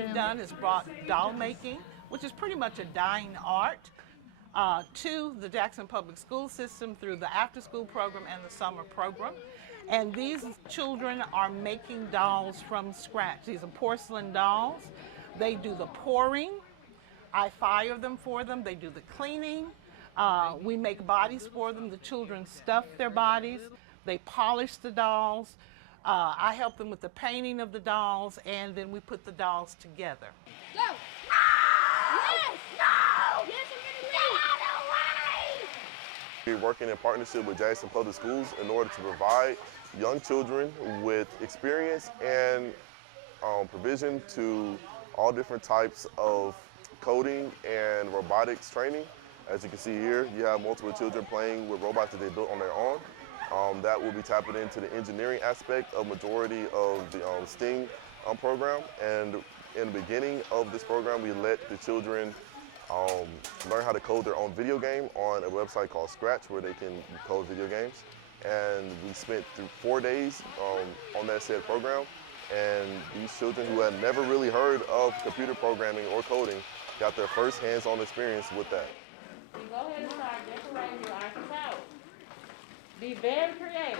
we've done is brought doll making, which is pretty much a dying art, to the Jackson Public School system through the after-school program and the summer program. And these children are making dolls from scratch. These are porcelain dolls. They do the pouring. I fire them for them. They do the cleaning. We make bodies for them. The children stuff their bodies. They polish the dolls. I help them with the painting of the dolls, and then we put the dolls together. Go! No! Yes! No! Yes, We're working in partnership with Jackson Public Schools in order to provide young children with experience and provision to all different types of coding and robotics training. As you can see here, you have multiple children playing with robots that they built on their own. That will be tapping into the engineering aspect of majority of the STEAM program. And in the beginning of this program, we let the children learn how to code their own video game on a website called Scratch, where they can code video games. And we spent through 4 days on that said program. And these children who had never really heard of computer programming or coding got their first hands-on experience with that. Go ahead and start decorating your Eiffel Tower. Be very creative.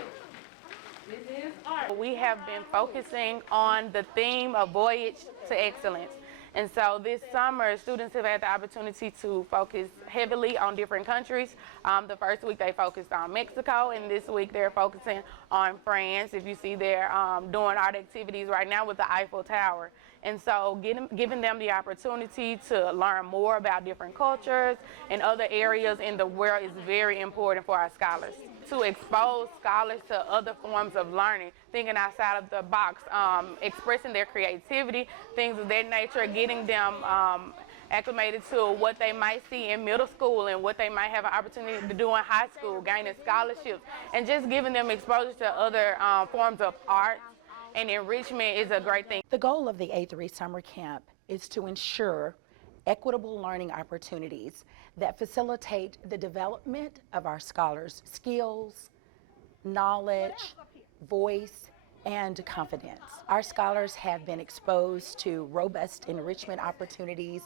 This is art. We have been focusing on the theme of Voyage to Excellence. And so this summer, students have had the opportunity to focus heavily on different countries. The first week they focused on Mexico, and this week they're focusing on France. If you see, they're doing art activities right now with the Eiffel Tower. And so giving them the opportunity to learn more about different cultures and other areas in the world is very important for our scholars. To expose scholars to other forms of learning, thinking outside of the box, expressing their creativity, things of that nature, getting them acclimated to what they might see in middle school and what they might have an opportunity to do in high school, gaining scholarships, and just giving them exposure to other forms of art and enrichment is a great thing. The goal of the A3 Summer Camp is to ensure equitable learning opportunities that facilitate the development of our scholars' skills, knowledge, voice, and confidence. Our scholars have been exposed to robust enrichment opportunities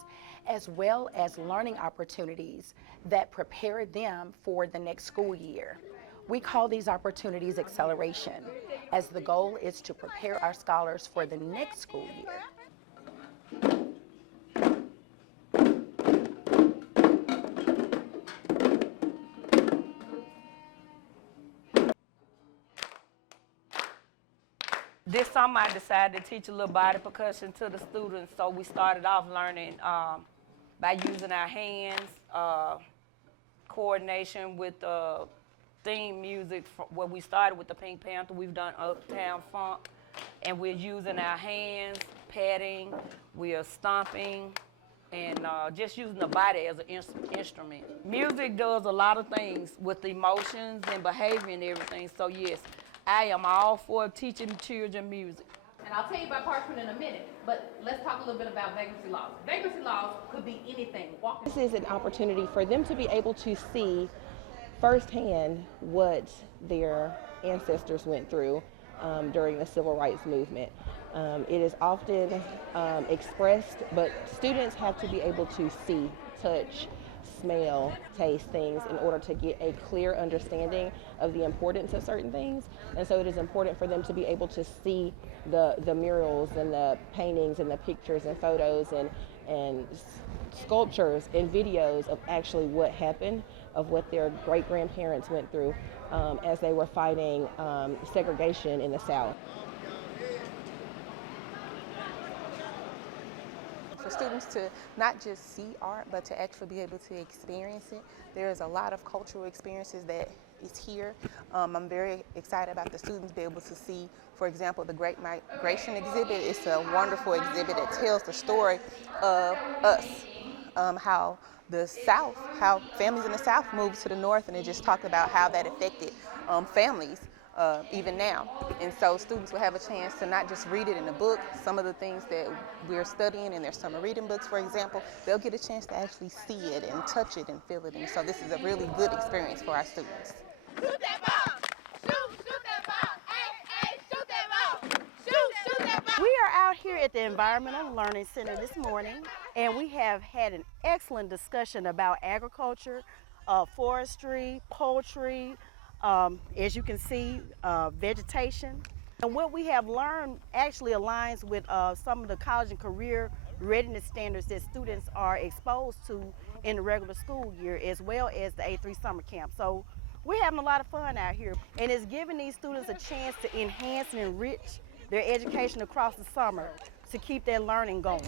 as well as learning opportunities that prepare them for the next school year. We call these opportunities acceleration, as the goal is to prepare our scholars for the next school year. This summer I decided to teach a little body percussion to the students, so we started off learning by using our hands, coordination with theme music, where we started with the Pink Panther. We've done Uptown Funk, and we're using our hands, patting, we are stomping, and just using the body as an instrument. Music does a lot of things with emotions and behavior and everything, so yes, I am all for teaching children music. And I'll tell you about Parchment in a minute, but let's talk a little bit about vagrancy laws. Vagrancy laws could be anything. This is an opportunity for them to be able to see firsthand what their ancestors went through during the civil rights movement. It is often expressed, but students have to be able to see, touch, smell, taste things in order to get a clear understanding of the importance of certain things. And so it is important for them to be able to see the murals and the paintings and the pictures and photos and sculptures and videos of actually what happened, of what their great-grandparents went through as they were fighting segregation in the South. For students to not just see art, but to actually be able to experience it. There's a lot of cultural experiences that is here. I'm very excited about the students being able to see, for example, the Great Migration exhibit. It's a wonderful exhibit that tells the story of us, how the South, how families in the South moved to the North, and it just talked about how that affected families even now. And so students will have a chance to not just read it in a book. Some of the things that we're studying in their summer reading books, for example, they'll get a chance to actually see it and touch it and feel it. And so this is a really good experience for our students. Shoot that ball! Shoot that ball! Hey, shoot that ball! Shoot that ball! We are out here at the Environmental Learning Center this morning, and we have had an excellent discussion about agriculture, forestry, poultry, as you can see, vegetation. And what we have learned actually aligns with some of the college and career readiness standards that students are exposed to in the regular school year, as well as the A3 summer camp. So we're having a lot of fun out here, and it's giving these students a chance to enhance and enrich their education across the summer to keep their learning going.